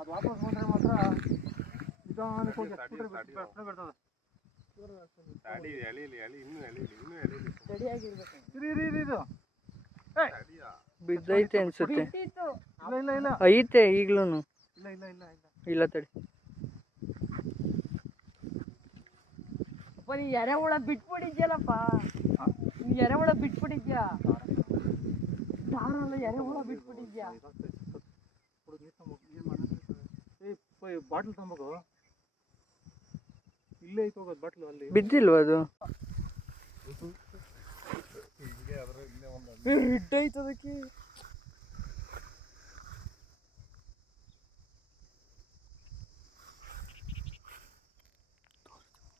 ಅದು ವಾಪಸ್ ಬಂದರೆ ಮಾತ್ರ ನಿಧಾನಕ್ಕೆ ಹೋಗಿ ಬರ್ತದೆ. ಬಿದ್ದೈತೆ ಅನ್ಸುತ್ತೆ. ಇಲ್ಲ ಇಲ್ಲ ಐತೆ ಈಗ್ಲೂನು. ಇಲ್ಲ ಇಲ್ಲ ಇಲ್ಲ ಇಲ್ಲ ಇಲ್ಲ ತಡಿ. ನೀ ಎರೆಹುಳ ಬಿಟ್ಬಿಟ್ಟಿದ್ಯಲ್ಲಪ್ಪ, ನೀ ಎರೆಹುಳ ಬಿಟ್ಬಿಟ್ಟಿದ್ಯಾ. ಯಾರಲ್ಲ ಎರೆಹುಳ ಬಿಟ್ಬಿಟ್ಟಿದ್ಯಾ. ಬಾಟ್ಲ್ ತಗೊಂಬೋಗು. ಇಲ್ಲೇ ಐತೆ ಹೋಗೋದು ಬಾಟ್ಲು. ಅಲ್ಲಿ ಬಿದ್ದಿಲ್ವ ಅದು? ಹಿಟ್ಟೈತೆ ಅದಕ್ಕೆ.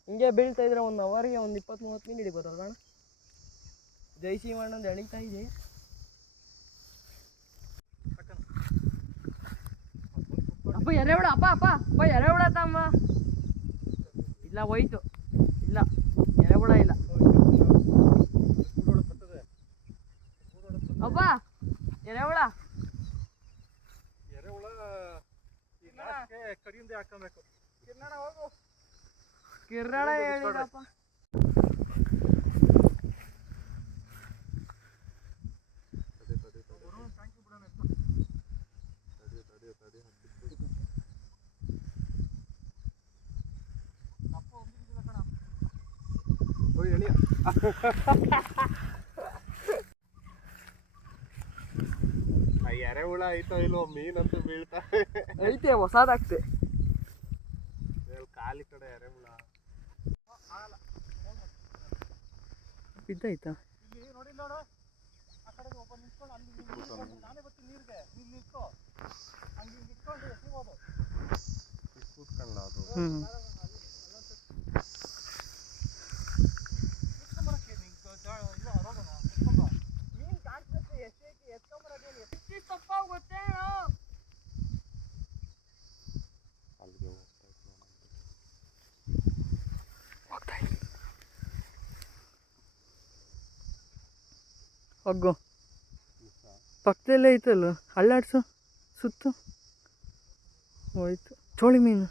ಹಿಂಗೆ ಬೀಳ್ತಾ ಇದ್ರೆ 1 ಅವರ್ಗೆ ಒಂದು 20-30 ಮೀನು ಹಿಡಿಬೋದಲ್ವ ಅಣ್ಣ? ಜೈ ಶಿವಣ್ಣಂದು ಎಳಿತಾ ಇದೆ. ಅಪ್ಪ ಎರೆಹುಳ, ಅಪ್ಪ ಅಪ್ಪ ಅಪ್ಪ ಎರೆಹುಳ ತಮ್ಮ. ಇಲ್ಲ ಹೋಯ್ತು. ಇಲ್ಲ ಎರೆಹುಳ ಇಲ್ಲ. ಅಪ್ಪ ಎರೆಹುಳ ಎರೆಹುಳ ಕಡಿಯಿಂದ ಹಾಕಬೇಕು. ಕಿರಣ್ ಹೋಗು. ಕಿರಣ ಹೇಳಿದಪ್ಪ. ಎರೆಹುಳ ಐತೋ ಇಲ್ವೋ ಮೀನಂತೂ ಬೀಳ್ತಾ ಐತೆ ಹೊಸದಾಗ್ತೆ. ಖಾಲಿ ಕಡೆ ಎರೆಹುಳ ಬಿದ್ದಾಯ್ತಾ? ಇಲ್ಲಿ ನೋಡಿ ನೋಡು, ಆ ಕಡೆ ಒಬ್ಬ ನಿಂತ್ಕೊಂಡು ಅಲ್ಲಿ ನಾನೇ ಬರ್ತೀನಿ ನೀರಿಗೆ. ನೀನು ನಿಂತ್ಕೋ, ಹಂಗೆ ನಿಂತ್ಕೊಂಡು ಎಸಿಬೋದು. ಕೂತ್ಕೊಳ್ಳ ಅದು ಮೀನು ಕಾಣಿಸ್ಬೇಕು. ಎಷ್ಟೈತಿ ಎತ್ಕೊಂಬರೋದೇನು ಎಷ್ಟು ತಪ್ಪ ಗೊತ್ತೇನೋ. ಅಲ್ಲಿಗೆ ಹೋಗು. ಪಕ್ಕದಲ್ಲೇ ಐತಲ್ಲ, ಅಲ್ಲಾಡ್ಸು ಸುತ್ತು. ಹೋಯ್ತು ಚೋಳಿ ಮೀನು.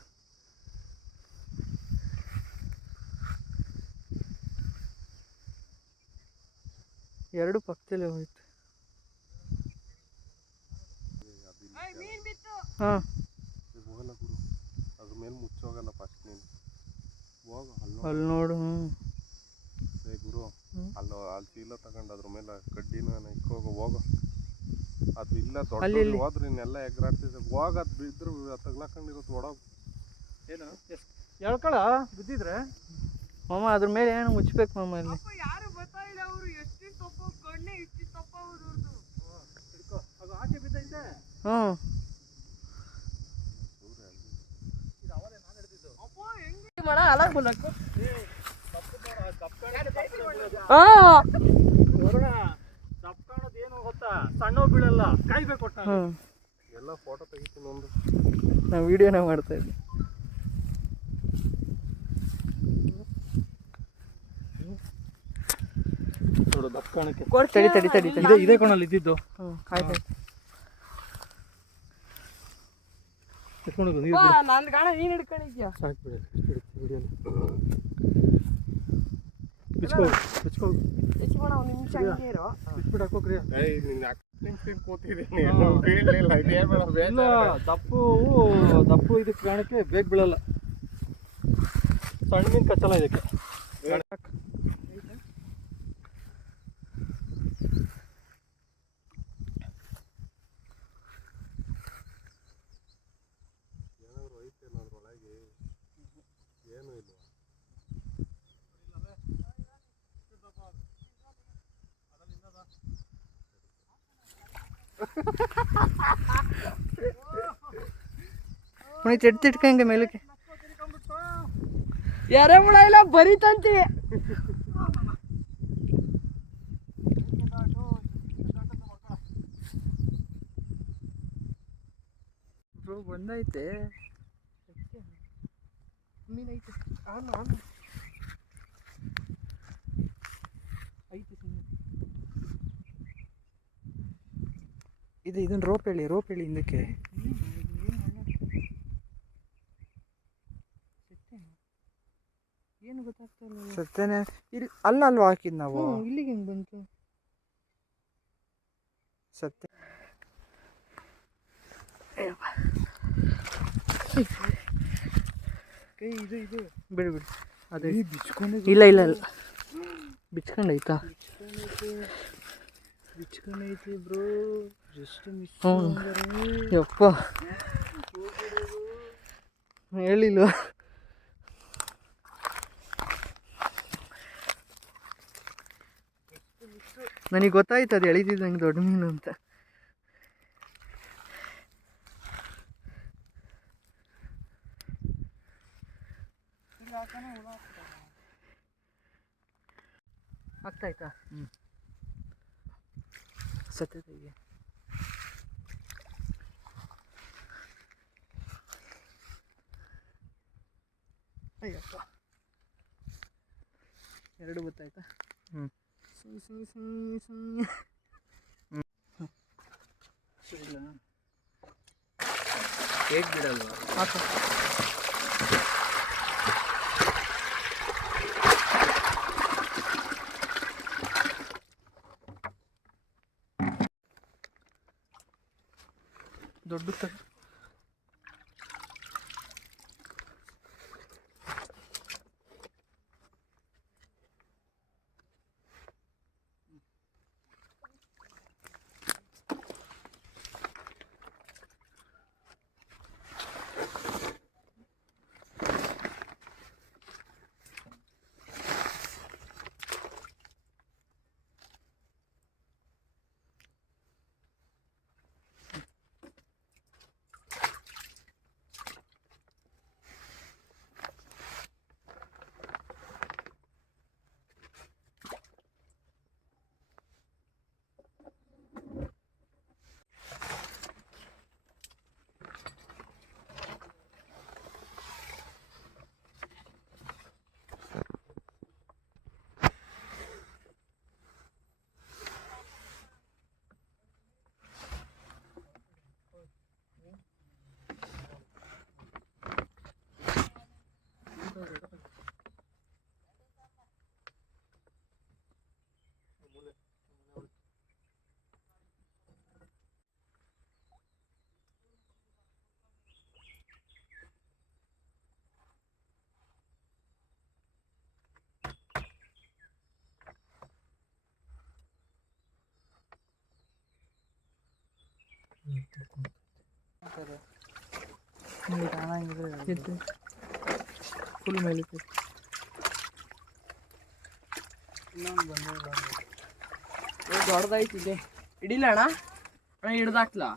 ಎರಡು ಪಕ್ಕದಲ್ಲೇ ಹೋಯ್ತು. ಹಾಂ ಹೋಗಲ್ಲ ಗುರು, ಅದ್ರ ಮೇಲೆ ಮುಚ್ಚೋಗಲ್ಲ ಫಸ್ಟ್ ನೀನು ಹೋಗು. ಅಲ್ಲಿ ನೋಡು. ಏ ಗುರು, ಅಲ್ಲಿ ಚೀಲ ತಗೊಂಡು ಅದ್ರ ಮೇಲೆ ಕಡ್ಡಿನ ಇಕ್ಕೋಗು. ಹೋಗು. ಅದು ಇಲ್ಲ ದೊಡ್ಡ ಹೋದ್ರೆ ಇನ್ನೆಲ್ಲ ಎಗರಾಡ್ತಿದ್ದೆ. ಹೋಗ ಅದು ಬಿದ್ದರು ತಗ್ಲಾಕೊಂಡಿರೋದು ಒಡೋಗು. ಏನು ಎಳ್ಕೊಳ ಬಿದ್ದಿದ್ರೆ ಮಾಮ ಅದ್ರ ಮೇಲೆ ಏನು ಮುಚ್ಚಬೇಕು ಮಾಮ. ಅಲ್ಲಿ ಯಾರು ಗೊತ್ತಾಯಿಲ್ಲ. ಅವರು ಎಷ್ಟು ತಪ್ಪ ಕಣ್ಣೆ ಇಷ್ಟು ತಪ್ಪ ಅವ್ರದ್ದು. ಅದು ಆಚೆ ಬಿದ್ದೈತೆ. ಹ್ಞೂ ಇದು ಅವರೇ ನಾನು ಹಿಡಿದಿದ್ದು. ಅಪ್ಪ ಹೆಂಗೆ ಮಾಡ ಅಲಾಗ ಬಲ್ಲಕ್ಕು. ದಪ್ಕಾಣೋದು ಏನು ಗೊತ್ತಾ, ಸಣ್ಣ ಬೀಳಲ್ಲ, ಕಾಯ್ಬೇಕು ಒಟ್ಟ. ಎಲ್ಲ ಫೋಟೋ ತೆಗಿತೀನಿ ಒಂದು. ನಾವು ವಿಡಿಯೋನೇ ಮಾಡ್ತಾ ಇದ್ವಿ. ನೋಡು ದಪ್ಕಾಣಕ್ಕೆ. ತಡಿ ತಡಿ ತಡಿ ತಡಿ. ಇದೇ ಕೋಣಲ್ಲಿ ಇದ್ದಿದ್ದು. ಆಯ್ತು ಎತ್ಕೊಂಡು ನನ್ನ ಗಾಣ ನೀನು ಹಿಡ್ಕೊಂಡಿದ್ಯಾ. ಸಾಕು ಬಿಡಿ, ವಿಡಿಯೋಲಿ ಬಿಚ್ಕೋ ಬಿಚ್ಕೋ ಹೆಚ್ಚೋಣ. ಒಂದು ನಿಮಿಷ ಹಂಗೆ ಇರೋ. ಬಿಟ್ಬಿಟ್ಟು ಹಾಕೋಕ್ರಿ. ದಪ್ಪು ಇದಕ್ಕೆ ಕಾರಣಕ್ಕೆ ಬೇಗ ಬೀಳಲ್ಲ. ಸಣ್ಣ ಮೀನು ಕಚ್ಚಲ್ಲ ಇದಕ್ಕೆ. ಏನಾದ್ರು ಐತೆ ಅದ್ರೊಳಗೆ, ಏನು ಇಲ್ಲ. ಪುನೀತ್ ಎಡ್ತಿಟ್ಕಂಗೆ ಮೇಲಕ್ಕೆ. ಎರೆಹುಳ ಇಲ್ಲ ಬರಿತಂತಿ. ಬಂದೈತೆ ಮೀನೈತೆ. ಐತೆ ಇದು ಇದನ್ನ ರೋಪ್ ಹೇಳಿ ಹಿಂದಕ್ಕೆ. ಏನು ಗೊತ್ತಾಗ್ತಾ ಇಲ್ಲ. ಸತ್ಯನೇ ಇಲ್ಲಿ ಅಲ್ಲಲ್ವಾ ಹಾಕಿದ್ ನಾವು. ಇಲ್ಲಿಗೆ ಹೆಂಗೆ ಬಂತು? ಸತ್ಯ ಕೈ ಇದು ಇದು ಬಿಡು ಬಿಡು ಅದೇ ಬಿಚ್ಕೊಂಡೆ ಇಲ್ಲ ಇಲ್ಲ ಇಲ್ಲ ಬಿಚ್ಕೊಂಡೈತಾ? ಬಿಚ್ಕೊಂಡೈತಿ ಬ್ರೋ. Just miss. ಯಪ್ಪ ಹೇಳಿಲ್ವಾ? ನನಗೆ ಗೊತ್ತಾಯ್ತು ಅದು ಎಳಿತಿದ್ದು ನಂಗೆ ದೊಡ್ಡ ಮೀನು ಅಂತ. ಆಗ್ತಾಯ್ತಾ? ಸತ್ಯತೆಗೆ ಅಯ್ಯಪ್ಪ ಎರಡು ಗೊತ್ತಾಯ್ತಾ? ಹೇಗೆ ಬಿಡಲ್ವಾ? ದೊಡ್ಡ ತ ಫುಲ್ ಮೇಲೆ ದೊಡ್ಡದಾಯ್ತಿದೆ. ಹಿಡಿಲ ಅಣ್ಣ? ಅಣ್ಣ ಹಿಡ್ದಾಕ್ಲಾ?